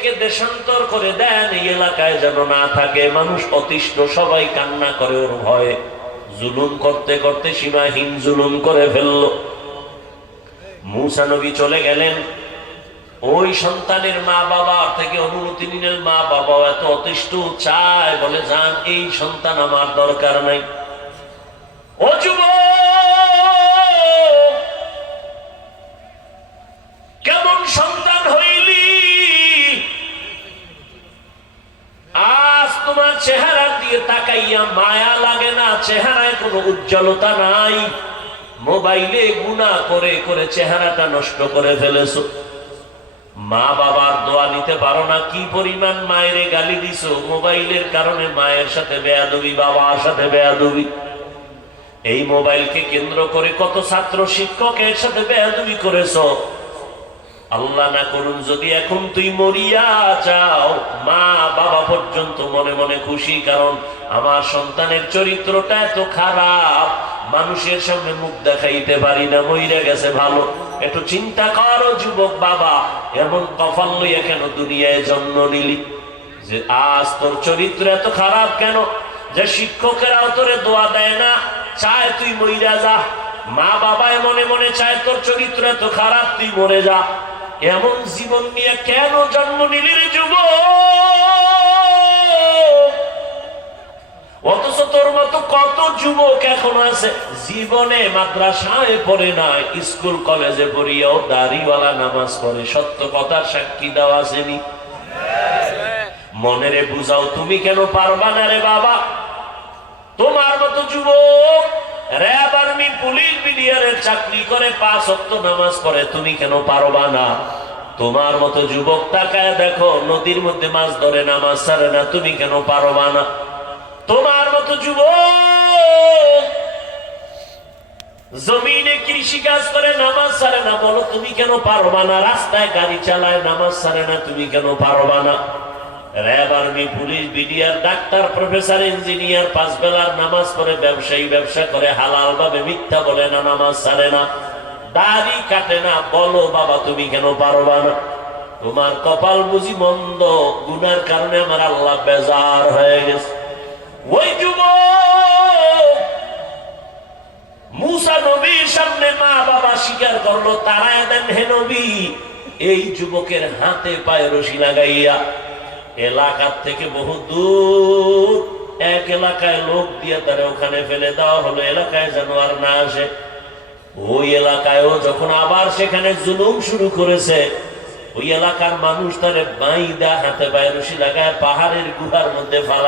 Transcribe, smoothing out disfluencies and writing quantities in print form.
একে দেশান্তর করে দেন, এই এলাকায় যেন না থাকে। মানুষ অতিষ্ঠ, সবাই কান্না করে ওর ভয়ে। জুলুম করতে করতে সীমাহীন জুলুম করে ফেলল। মূসা নবী চলে গেলেন। ওই সন্তানের মা বাবা থেকে অনুমতি নিলেন। মা বাবাও এত অতিষ্ঠ, চায়, বলে যান, এই সন্তান আমার দরকার নাই। ও যুবক, কেমন সন্তান হইলি? আজ তোমার চেহারা দিয়ে তাকাইয়া মায়া লাগে না, চেহারায় কোনো উজ্জ্বলতা নাই। মোবাইলে গুনাহ করে করে চেহারাটা নষ্ট করে ফেলেছো। মা বাবার দোয়া নিতে পারো না। কি পরিমাণ মায়ের গালি দিছো মোবাইলের কারণে। মায়ের সাথে বেয়াদবি, বাবার সাথে বেয়াদবি। এই মোবাইলকে কেন্দ্র করে কত ছাত্র শিক্ষকের সাথে বেয়াদবি করেছো। আল্লাহ না করুন যদি এখন তুই মরিয়া যাও, মা বাবা পর্যন্ত মনে মনে খুশি, কারণ আমার সন্তানের চরিত্রটা এত খারাপ, মানুষের সামনে মুখ দেখাইতে পারি না, মইরা গেছে ভালো। একটু চিন্তা করো যুবক বাবা, এমন কপাল লইয়া কেন দুনিয়ায় জন্ম নিলি? যে আজ তোর চরিত্র এত খারাপ কেন? যে শিক্ষকেরাও তোরে দোয়া দেয় না, চায় তুই মইরা যা। মা বাবায় মনে মনে চায় তোর চরিত্র এত খারাপ, তুই মরে যা। এমন জীবন নিয়ে কেন জন্ম নিলি রে যুবক? অথচ তোর মতো কত যুবক এখন আছে জীবনে মাদ্রাসায় পড়ে না, স্কুল কলেজে পড়িয়াও দাড়িওয়ালা নামাজ পড়ে। সত্য কথার সাক্ষী দেওয়া আসেনি? মনেরে বুঝাও, তুমি কেন পারবা না রে বাবা? তোমার মতো যুবক র‍্যাব, আর্মি, পুলিশ, বিডিআরের চাকরি করে, 5 ওয়াক্ত নামাজ পড়ে, তুমি কেন পারবা না? তোমার মতো যুবক তাকায় দেখো, নদীর মধ্যে মাছ ধরে, নামাজ ছাড়ে না, তুমি কেন পারবা না? তোমার মতো যুবক জমিনে কৃষি কাজ করে, নামাজ ছাড়ে না, বলো তুমি কেন পারবা না? রাস্তায় গাড়ি চালায়, নামাজ ছাড়ে না, তুমি কেন পারবা না? RAB, army, police, BDR, doctor, professor, engineer, 5 বেলার নামাজ পড়ে, ব্যবসায়ী, ব্যবসা করে, হালাল ভাবে, মিথ্যা বলে না, নামাজ ছাড়ে না, দাড়ি কাটে না, বলো বাবা তুমি কেন পারবা না? তোমার কপাল বুঝি মন্দ, গুনার কারণে আমার আল্লাহ বেজার হয়ে গেছে। ওই যুবক মূসা নবীর সামনে মা বাবা স্বীকার করলো, তারায় দেন হে নবী। এই যুবকের হাতে পায়ে রশি লাগাইয়া এলাকার থেকে বহু দূর এক এলাকায় লোক দিয়ে তারা ওখানে ফেলে দেওয়া হলো, এলাকায় যেন আর না আসে। ওই এলাকায়ও যখন আবার সেখানে জুলুম শুরু করেছে, ওই এলাকার মানুষ তারে বাইদা হাতে পায়ে রশি লাগায় পাহাড়ের গুহার মধ্যে ফালা